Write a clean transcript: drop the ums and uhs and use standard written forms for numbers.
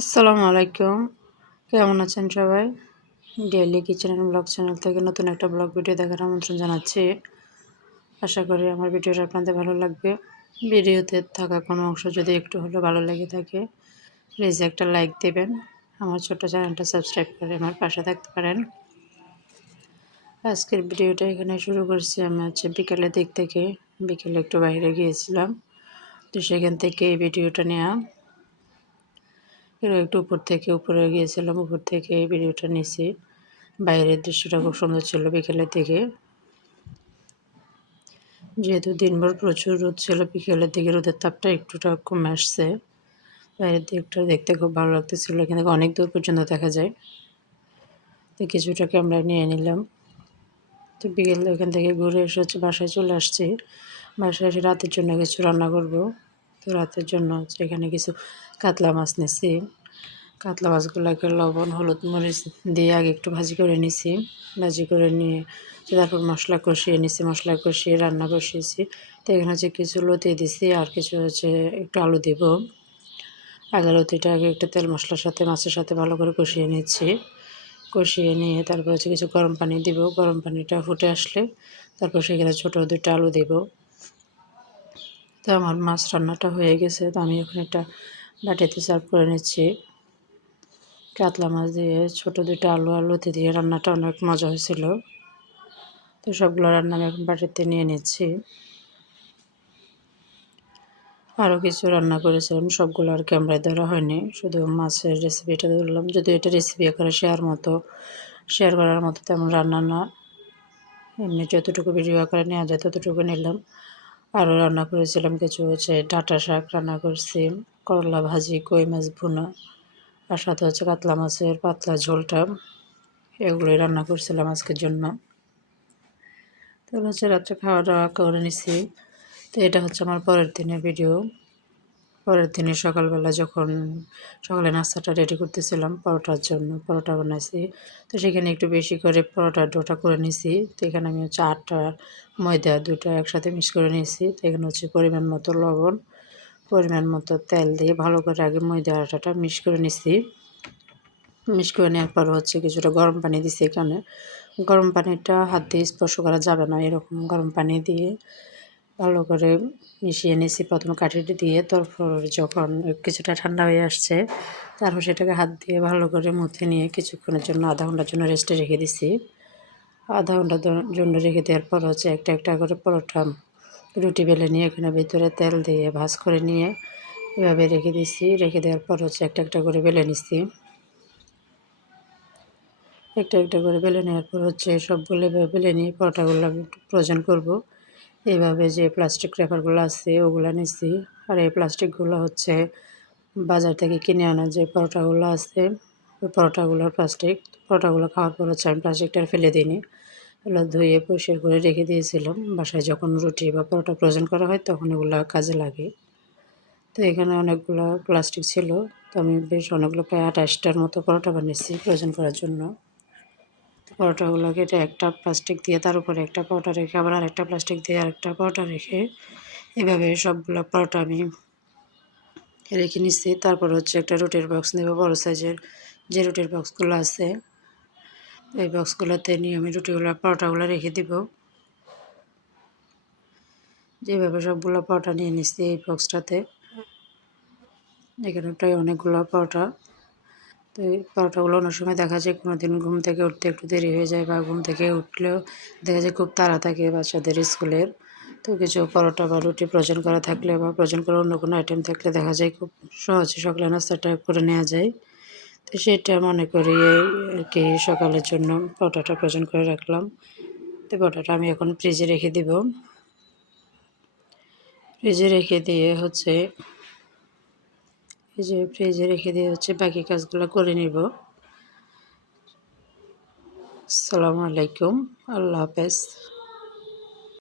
আসসালামু আলাইকুম। কেমন আছেন সবাই? Daily kitchen and blog channel থেকে নতুন একটা ব্লগ ভিডিও দেখার আমন্ত্রণ জানাচ্ছি। আশা করি আমার ভিডিওটা আপনাদের ভালো লাগবে। ভিডিওতে থাকা কোনো অংশ যদি একটু হলেও ভালো লেগে থাকে, প্লিজ একটা লাইক দেবেন। আমার ছোট্ট চ্যানেলটা সাবস্ক্রাইব করে আমার পাশে থাকতে পারেন। আজকের ভিডিওটা এখানে শুরু করছি। আমি বিকেলের দিক থেকে বিকেলে একটু বাইরে গিয়েছিলাম। তো সেখান থেকে এই ভিডিওটা নেওয়া। একটু উপরে গিয়েছিলাম, উপর থেকে এই ভিডিওটা নিছি। বাইরের দৃশ্যটা খুব সুন্দর ছিল বিকেলের দিকে। যেহেতু দিনভর প্রচুর রোদ ছিল, বিকেলের দিকে রোদের তাপটা একটুটা কমে আসছে। বাইরের দিকটা দেখতে খুব ভালো লাগতেছিল, এখান থেকে অনেক দূর পর্যন্ত দেখা যায়। তো কিছুটা ক্যামেরা নিয়ে নিলাম। তো বিকেলে ওখান থেকে ঘুরে এসে বাসায় চলে আসছি। বাসায় এসে রাতের জন্য কিছু রান্না করব। তো রাতের জন্য এখানে কিছু কাতলা মাছ নিছি। কাতলা মাছগুলোকে লবণ হলুদ মরিচ দিয়ে আগে একটু ভাজি করে নিছি। ভাজি করে নিয়ে তারপর মশলা কষিয়ে নিছি, মশলা কষিয়ে রান্না বসিয়েছি। তো এখানে কিছু লতি দিছি আর কিছু একটু আলু দিব। আগে লতিটা আগে একটু তেল মশলার সাথে মাছের সাথে ভালো করে কষিয়ে নিচ্ছি। কষিয়ে নিয়ে তারপর কিছু গরম পানি দিব। গরম পানিটা ফুটে আসলে তারপর সেখানে ছোটো দুটো আলু দিব। তো আমার মাছ রান্নাটা হয়ে গেছে। তো আমি এখন একটা বাটিতে সার্ভ করে নিচ্ছি। কাতলা মাছ দিয়ে ছোটো দুটো আলু আর লতি দিয়ে রান্নাটা অনেক মজা হয়েছিল। তো সবগুলো রান্না আমি এখন বাটিতে নিয়ে নিচ্ছি। আরও কিছু রান্না করেছিলাম, সবগুলো আর ক্যামেরায় ধরা হয়নি, শুধু মাছের রেসিপিটা ধরলাম। যদিও এটা রেসিপি করে শেয়ার করার মতো তেমন রান্না না, এমনি যতটুকু ভিডিও আকারে নেওয়া যায় ততটুকু নিলাম। আরও রান্না করেছিলাম কিছু ডাঁটা শাক রান্না করছি, করলা ভাজি, কই মাছ ভুনা, আর সাথে কাতলা মাছের পাতলা ঝোলটা, এগুলোই রান্না করছিলাম আজকের জন্য। তো রাত্রে খাওয়া দাওয়া করে নিছি। তো এটা আমার পরের দিনের ভিডিও। পরের দিনে সকালবেলা যখন সকালে নাস্তাটা রেডি করতেছিলাম পরোটার জন্য, পরোটা বানাইছি। তো সেখানে একটু বেশি করে পরোটার ডোটা করে নিছি। তো এখানে আমি আটা ময়দা দুটো একসাথে মিক্স করে নিয়েছি। তো এখানে পরিমাণ মতো লবণ, পরিমাণ মতো তেল দিয়ে ভালো করে আগে ময়দা আটাটা মিক্স করে নিছি। মিক্স করে নেওয়ার পর কিছুটা গরম পানি দিছি। এখানে গরম পানিটা হাত দিয়ে স্পর্শ করা যাবে না, এরকম গরম পানি দিয়ে ভালো করে মিশিয়ে নিয়েছি প্রথমে কাঠিটা দিয়ে। তারপর যখন কিছুটা ঠান্ডা হয়ে আসছে তারপর সেটাকে হাত দিয়ে ভালো করে মুথে নিয়ে কিছুক্ষণের জন্য আধা ঘন্টার জন্য রেস্টে রেখে দিছি। আধা ঘন্টার জন্য রেখে দেওয়ার পর একটা একটা করে পরোটা রুটি বেলে নিয়ে এখানে ভিতরে তেল দিয়ে ভাজ করে নিয়ে এভাবে রেখে দিছি। রেখে দেওয়ার পর একটা একটা করে বেলে নিছি। একটা একটা করে বেলে নেওয়ার পর সবগুলো বেলে নিয়ে পরোটাগুলো আমি একটু ফ্রোজেন করবো। এইভাবে যে প্লাস্টিক র্যাপারগুলো আছে ওগুলো নিছি। আর এই প্লাস্টিকগুলো বাজার থেকে কিনে আনা যে পরোটাগুলো আছে, ওই পরোটাগুলো খাওয়ার পর আমি প্লাস্টিকটা ফেলে দিইনি, এগুলো ধুয়ে পরিষ্কার করে রেখে দিয়েছিলাম। বাসায় যখন রুটি বা পরোটা ফ্রোজেন করা হয় তখন এগুলো কাজে লাগে। তো এখানে অনেকগুলো প্লাস্টিক ছিল, তো আমি বেশ অনেকগুলো প্রায় 28টার মতো পরোটা বানিয়েছি ফ্রোজেন করার জন্য। পরোটাগুলোকে একটা প্লাস্টিক দিয়ে তার উপরে একটা পরোটা রেখে আবার আরেকটা প্লাস্টিক দিয়ে আরেকটা পরোটা রেখে এভাবে সবগুলো পরোটা আমি রেখে নিচ্ছি। তারপর একটা রুটির বক্স নেব, বড় সাইজের যে রুটির বক্সগুলো আছে এই বক্সগুলোতে নিয়ে আমি পরোটাগুলো রেখে দিব। যেভাবে সবগুলো পরোটা নিয়ে নিচ্ছি এই বক্সটাতে। এখানে প্রায় অনেকগুলো পরোটা। তো এই পরোটাগুলো অনেক সময় দেখা যায় কোনো দিন ঘুম থেকে উঠতে একটু দেরি হয়ে যায়, বা ঘুম থেকে উঠলেও দেখা যায় খুব তাড়া থাকে বাচ্চাদের স্কুলের। তো কিছু পরোটা বা রুটি প্রয়োজন করা থাকলে বা প্রয়োজন করে অন্য কোনো আইটেম থাকলে দেখা যায় খুব সহজে সকালে নাস্তাটা করে নেওয়া যায়। তো সেটা মনে করি আর কি সকালের জন্য পরোটাটা প্রয়োজন করে রাখলাম। তো পরোটাটা আমি এখন ফ্রিজে রেখে দিব। ফ্রিজে রেখে দিয়ে বাকি কাজগুলো করে নিব। আসসালামু আলাইকুম, আল্লাহ হাফেজ।